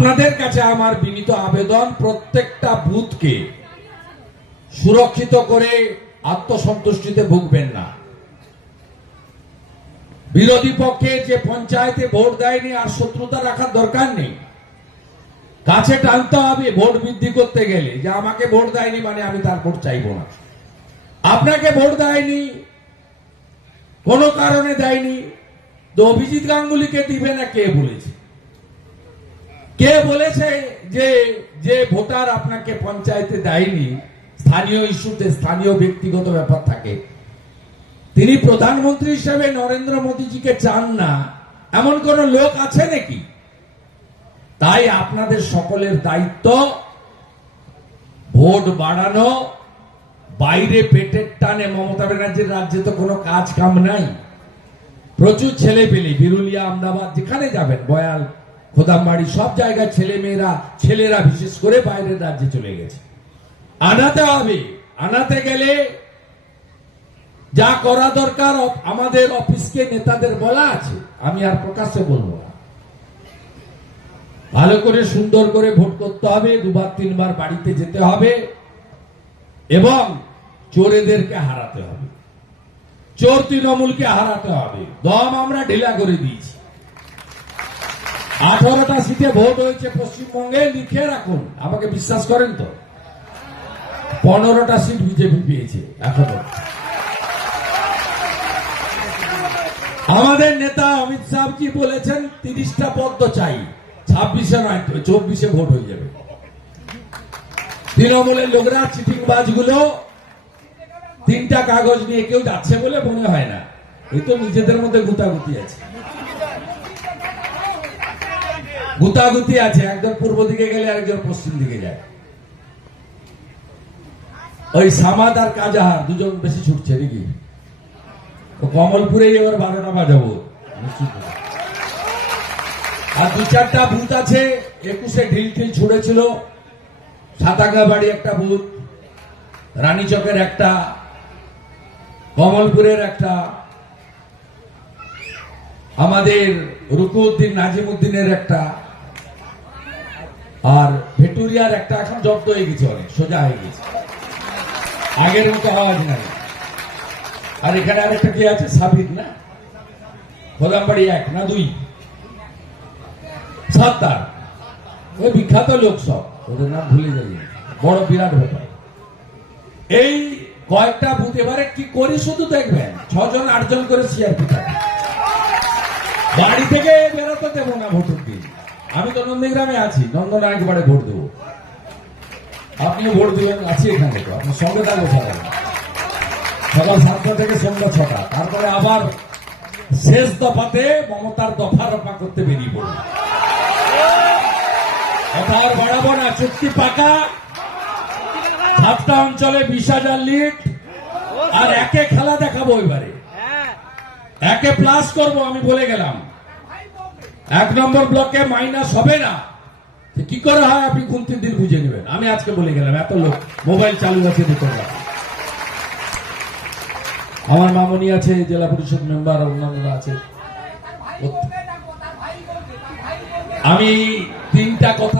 আপনাদের কাছে আমার বিনীত আবেদন, প্রত্যেকটা বুথকে সুরক্ষিত করে আত্মসন্তুষ্টিতে ভুগবেন না। বিরোধী পক্ষে যে পঞ্চায়েতে ভোট দেয়নি, আর শত্রুতা রাখার দরকার নেই। কাছে টানতে হবে, ভোট বৃদ্ধি করতে গেলে। যে আমাকে ভোট দেয়নি মানে আমি তার ভোট চাইব না। আপনাকে ভোট দেয়নি, কোনো কারণে দেয়নি। তো অভিজিৎ গাঙ্গুলিকে দিবে না কে বলেছে? কে বলেছে যে যে ভোটার আপনাকে পঞ্চায়েতে দেয়নি, স্থানীয় ইস্যুতে স্থানীয় ব্যক্তিগত ব্যাপার থাকে। তিনি প্রধানমন্ত্রী হিসেবে নরেন্দ্র মোদীজিকে চান না, এমন কোন লোক আছে নাকি? তাই আপনাদের সকলের দায়িত্ব ভোট বাড়ানো, বাইরে পেটের টানে মমতা ব্যানার্জির রাজ্যে তো কোনো কাজ কাম নাই। প্রচুর ছেলে পেলে বিরুলিয়া, আমদাবাদ, যেখানে যাবেন, বয়াল খোদামবাড়ি সব জায়গায় ছেলে মেয়েরা, ছেলেরা বিশেষ করে বাইরের রাজ্যে চলে গেছে। আনাতে হবে। আনাতে গেলে যা করা দরকার আমাদের অফিসকে নেতাদের বলা আছে। আমি আর প্রকাশ্যে বলব না। ভালো করে সুন্দর করে ভোট করতে হবে। দুবার, তিনবার বাড়িতে যেতে হবে। এবং চোরেদেরকে হারাতে হবে। চোর তৃণমূলকে হারাতে হবে। দম আমরা ঢিলা করে দিয়েছি। আঠারোটা সিটে ভোট হয়েছে পশ্চিমবঙ্গে, লিখে রাখুন। আমাকে বিশ্বাস করেন তো? পনেরোটা সিট বিজেপি পেয়েছে এখনও। আমাদের নেতা অমিত শাহ কি বলেছেন? তিরিশটা পদ্ম চাই। ছাব্বিশে নয় চব্বিশে ভোট হয়ে যাবে। তৃণমূলের লোকরা চিটিং বাজগুলো তিনটা কাগজ নিয়ে কেউ যাচ্ছে বলে মনে হয় না। এই তো নিজেদের মধ্যে গুতাগুতি আছে। গুতাগুতি আছে, একজন পূর্ব দিকে গেলে আরেকজন পশ্চিম দিকে যায়। ওই সামাদ আর কাজাহার দুজন বেশি ছুটছে নাকি? ও কমলপুরেই এবার বারোটা বাজাবো। আর দু চারটা বুথ আছে, একুশে ঢিল ঢিল ছুড়েছিল। সাতাঙ্গা বাড়ি একটা বুথ রানীচকের একটা, কমলপুরের একটা। আমাদের রুকুউদ্দিন নাজিমুদ্দিনের একটা। আর ভেটুরিয়ার একটা এখন জব্দ হয়ে গেছে অনেক, সোজা হয়ে গেছে। আগের মতো আওয়াজ নাই। আর এখানে আরেকটা কি আছে? সাবির না? খোদামবাড়ি এক না দুই? সাত্তার ওই বিখ্যাত লোক সব। ওদের নাম ভুলে যাই। বড় বিরাট ব্যাপার। এই কয়েকটা বুথ এবারে কি করি শুধু দেখবেন? ছজন, আটজন করে সিআরপি থাকে। বাড়ি থেকে বেরোতে দেবো না ভোটের দিন। আমি তো নন্দীগ্রামে আছি নন্দন একবারে ভোট দেবো। আপনিও ভোট দেবেন আছি এখানে তো আপনার সঙ্গে থাকব সকাল সকাল সাতটা থেকে সন্ধ্যা ছটা। তারপরে আবার শেষ দফাতে মমতার দফা রফা করতে বেরিয়ে পড়বে। কথা আর বাড়াবো না চুক্তি পাকা। সাতটা অঞ্চলে বিশ হাজার লিট আর একে খেলা দেখাবো এবারে। একে প্লাস করব আমি বলে গেলাম। এক নম্বর ব্লকে মাইনাস হবে না। কি করে হয় আপনি খুন্তির দিন বুঝে নেবেন। আমি আজকে বলে গেলাম এত লোক মোবাইল চালু আছে আমার মামনি আছে জেলা পরিষদ মেম্বার অন্যান্যরা আছে। আমি তিনটা কথা